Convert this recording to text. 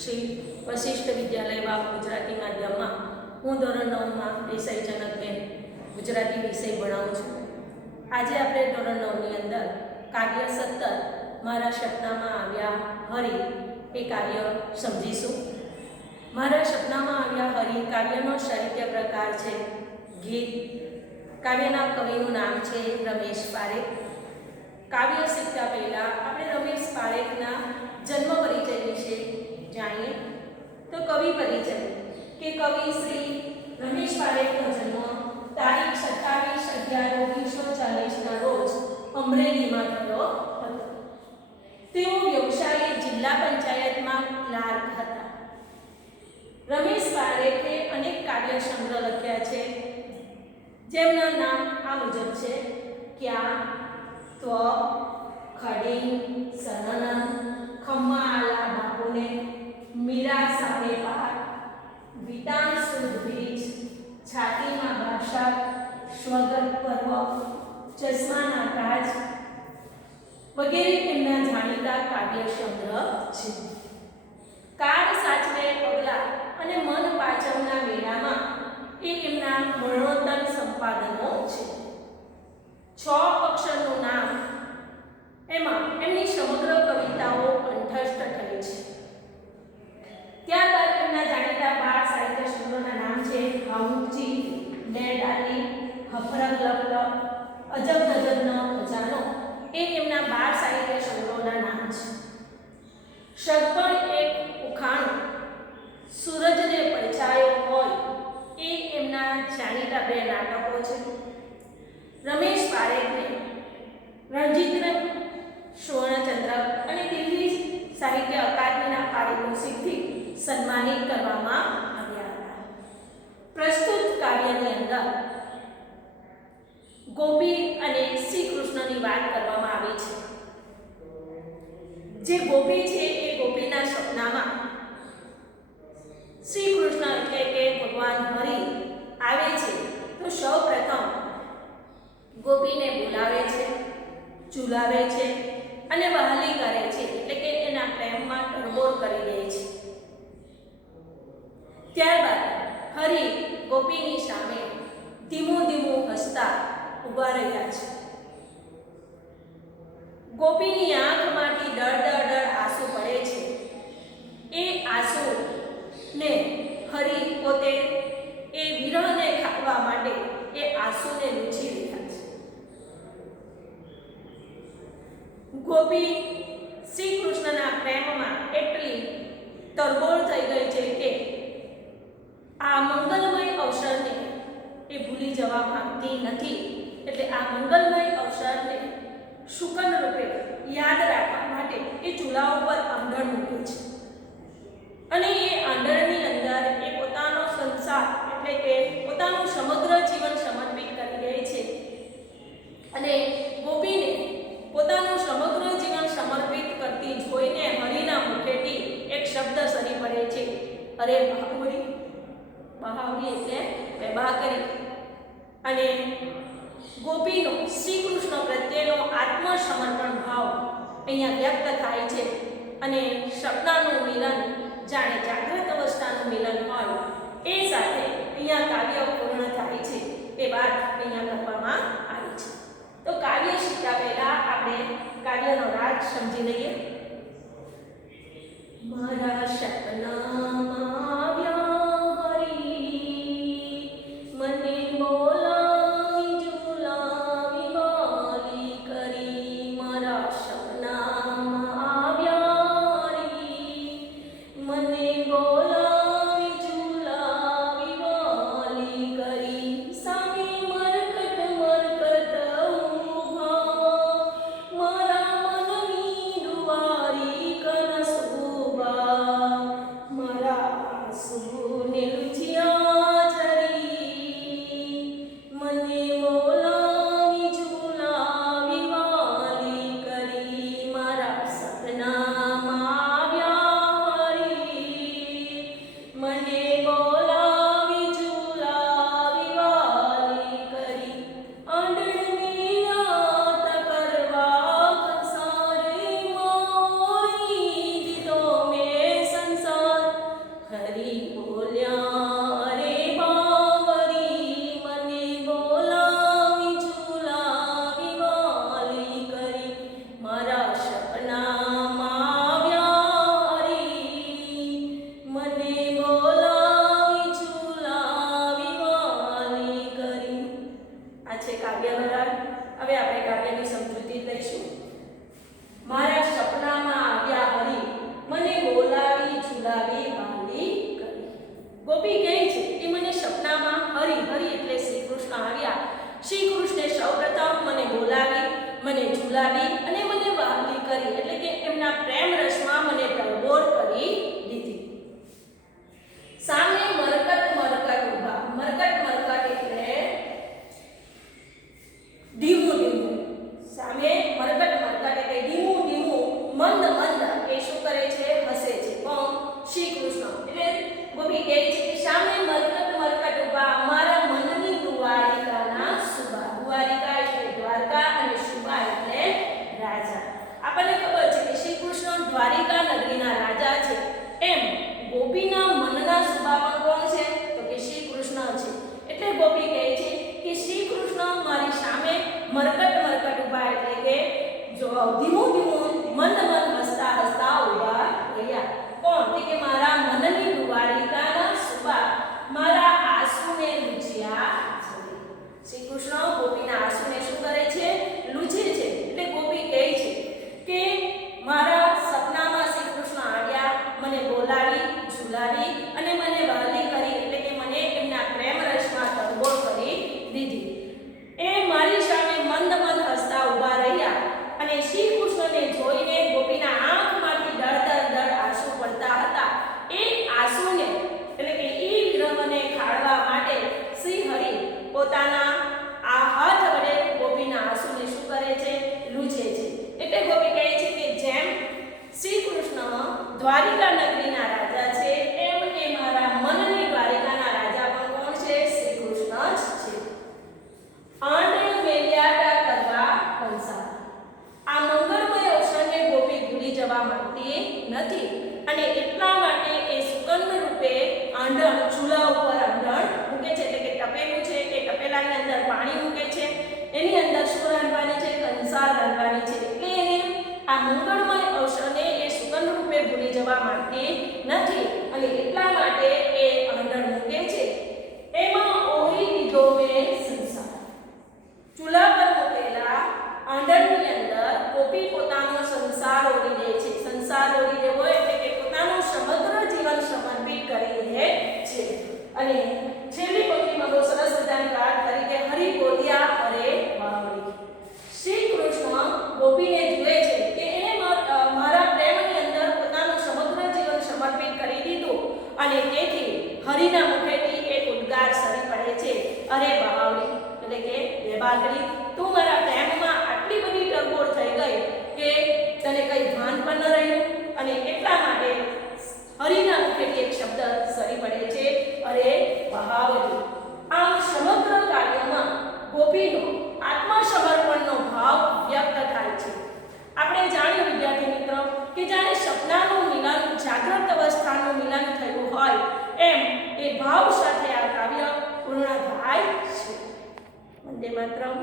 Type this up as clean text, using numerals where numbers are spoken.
શ્રી વશિષ્ઠ વિદ્યાલય વાવ ગુજરાતી માધ્યમમાં હું ધોરણ 9માં વિષય જનકબેન ગુજરાતી વિષય ભણાવું છું. આજે આપણે ધોરણ 9ની અંદર કાવ્ય 17 મારા સપનામાં આવ્યા હરી એ કાવ્ય સમજીશું. મારા સપનામાં આવ્યા હરી કાવ્યનો સાહિત્ય પ્રકાર છે ગીત. કાવ્યના કવિનું નામ છે રમેશ પારેખ. કાવ્ય શીખતા પહેલા આપણે રમેશ પારેખના જન્મ પરિચય વિશે જાણીએ. તો કવિ પરિચય કે કવિ શ્રી રમેશ પારેખનો જન્મ તારીખ 27/11/1940ના રોજ અમરેલીમાં થયો હતો. તેઓ વ્યવસાયે જિલ્લા પંચાયતમાં ક્લાર્ક હતા. રમેશ પારેખે અનેક કાવ્ય સંગ્રહ લખ્યા છે, જેમના નામ આ મુજબ છે: ક્યાં, ત્વ, ખડી, સનન, ખમ્મા આલા બાપુને, મીરા સામે પાર, વિતાન સુદ બીજ, છાતીમાં ભાષા, સ્વગત પર્વ, ચશ્માના તાજ વગેરે એમના જાણીતા કાવ્ય સંગ્રહ છે. કાળ સાચવે પગલા અને મન પાચમના મેળામાં એ એમના મરણોત્તર સંપાદનો છે. 6 અક્ષરનું નામ એમાં એમની સમગ્ર કવિતાઓ કંઠસ્થ થઈ છે. ત્યારબાદ એમના જાણીતા બાળ સાહિત્ય સંગ્રહના નામ છે હાઉજી, ડેડ આલી, હફરક લપલપ, અજબ ગજબનો ખજાનો એ એમના બાળ સાહિત્ય સંગ્રહના નામ છે. સગપણ એક ઉખાણું, સૂરજને પડછાયો હોય એ એમના જાણીતા 2 નાટકો છે. રમેશ પારેખને રણજીતરંગ, સુવર્ણચંદ્રક અને દિલ્હી સાહિત્ય અકાદમીના પારિતોષિકથી સન્માનિત કરવામાં આવ્યા હતા. પ્રસ્તુત કાવ્યની અંદર ગોપી અને શ્રી કૃષ્ણની વાત કરવામાં આવી છે. જે ગોપી છે એ ગોપીના સપનામાં શ્રી કૃષ્ણ એટલે કે ભગવાન હરિ આવે છે. તો સૌપ્રથમ ગોપીને બોલાવે છે, ઝુલાવે છે અને વહાલી કરે છે, એટલે કે એના પ્રેમમાં તરબોળ કરી દે છે. ત્યારબાદ હરિ ગોપીની સામે ધીમું ધીમું હસતા ઊભા રહ્યા છે. ગોપીની આંખમાંથી દળ આંસુ પડે છે. એ આંસુને હરિ પોતે એ વિરહને ખાવા માટે એ આંસુને લૂછી રહ્યા છે. ગોપી શ્રી કૃષ્ણના પ્રેમમાં એટલી તરબોળ થઈ ગઈ છે કે આ મંગલમય અવસરને એ ભૂલી જવા માંગતી નથી. એટલે આ મંગલમય અવસરને શુકન રૂપે યાદ રાખવા માટે એ ચૂલા ઉપર આંધણ મૂકે છે અને એ આંધણની અંદર એ પોતાનો સંસાર એટલે કે પોતાનું સમગ્ર જીવન સમર્પિત કરી દે છે. અને ગોપીને પોતાનું સમગ્ર જીવન સમર્પિત કરતી જોઈને હરિના મુખેથી એક શબ્દ સરી પડે છે: અરે બાહુબલી. બાહુબલી એટલે બેબા કરી. અને ગોપીનો શ્રી કૃષ્ણ પ્રત્યેનો આત્મસમર્પણ ભાવ અહીંયા વ્યક્ત થાય છે. અને સપનાનું મિલન જાણે જાગ્રત અવસ્થાનું મિલન હોય એ સાથે અહીંયા કાવ્ય પૂર્ણ થાય છે. એ વાત અહીંયા કરવામાં આવી છે. તો કાવ્ય શીખતા પહેલા આપણે કાવ્યનો રાગ સમજી લઈએ. મારા સપનામાં આવ્યા હરી, મને બોલાવી ઝુલાવી વાલી કરી. મારા સપનામાં આવ્યા હરી, મને બોલાવી ઝુલાવી વાલી કરી. સામે મરકટ મરકટ ઊભા, મારા મનની દુવારી કનસ ઊભા. મરકટ મરકટ ઊભા એટલે કે જો ધીમું ધીમું મંદ મંદ હસતા હસતા ઊભા રહ્યા. કોણ? કે મારા મનની દ્વારિકાના સુબા મારા આંસુને લૂછ્યા છે. શ્રી કૃષ્ણ ગોપીના આંસુને શું કરે છે? લૂછે છે. એટલે ગોપી કહે છે કે મારા સપનામાં શ્રી કૃષ્ણ આવ્યા, મને બોલાવી, ઝુલાવી અને મને વહાલી કરી, એટલે કે મને એમના પ્રેમ રસમાં તરબોળ કરી દીધી. એ મારી સામે મંદ મંદ હસતા ઊભા રહ્યા અને શ્રી કૃષ્ણને જોઈને ગોપીના આંખમાંથી દળ આંસુ પડતા હતા. એ આંસુને એટલે કે એ વિરહને ખાળવા માટે શ્રી હરિ પોતાના આ હાથ વડે ગોપીના આંસુને શું કરે છે? લૂછે છે. એટલે ગોપી કહે છે કે જેમ શ્રી કૃષ્ણ દ્વારિકા નગરીના રાજા છે, એમ એ મારા મનની દ્વારિકાના રાજા પણ કોણ છે? શ્રી કૃષ્ણ જ છે. આંડે મેલ્યાટા કરવા કંસાર. આ મંગળમય અવસરને ગોપી ભૂલી જવા માંગતી નથી અને એટલા માટે એ સુગંધ રૂપે આંધણ ચૂલા ઉપર આંધણ મૂકે છે, એટલે કે તપેલું છે, એ તપેલાની અંદર પાણી મૂકે છે, એની અંદર શું રાંધવાની છે? કંસાર રાંધવાની છે. એટલે એને આ મંગળમય અવસરને એ સુગંધ રૂપે ભૂલી જવા માંગતી નથી અને એટલા માટે એ આંધણ મૂકે છે. એમાં ઓરી લીધો મેં સંસાર. ચૂલા પર મૂકેલા આંધણની અંદર ગોપી પોતાનો સંસાર ઓરી દે છે. સંસાર ઓરી દેવો એટલે કે પોતાનું સમગ્ર જીવન સમર્પિત કરી દે છે. અને છેલ્લી પંક્તિમાં બહુ સરસ મજાની વાત કરી કે હરિ બોલ્યા અરે બાવળી. શ્રી કૃષ્ણ ગોપીને જુએ છે કે એને મારા પ્રેમની અંદર પોતાનું સમગ્ર જીવન સમર્પિત કરી દીધું અને તેથી હરિના મુખેથી એક ઉદ્ગાર સરી પડે છે, અરે બાવળી, એટલે કે બેબાકડી, તું મારા પ્રેમમાં આટલી બધી તરબોળ થઈ ગઈ કે તને કઈ ભાન પણ ન રહ્યું. અને એટલા માટે હરિના મુખેથી એક શબ્દ સરી પડે છે, અરે બહાવલી. આમ સમગ્ર કાર્યમાં ગોપીનો આત્મસમર્પણનો ભાવ વ્યક્ત થાય છે. આપણે જાણ્યું વિદ્યાર્થી મિત્રો કે જાણે સપનાનું મિલન જાગ્રત અવસ્થાનું મિલન થયું હોય એમ એ ભાવ સાથે આ કાવ્ય પૂર્ણ થાય છે. વંદે માતરમ.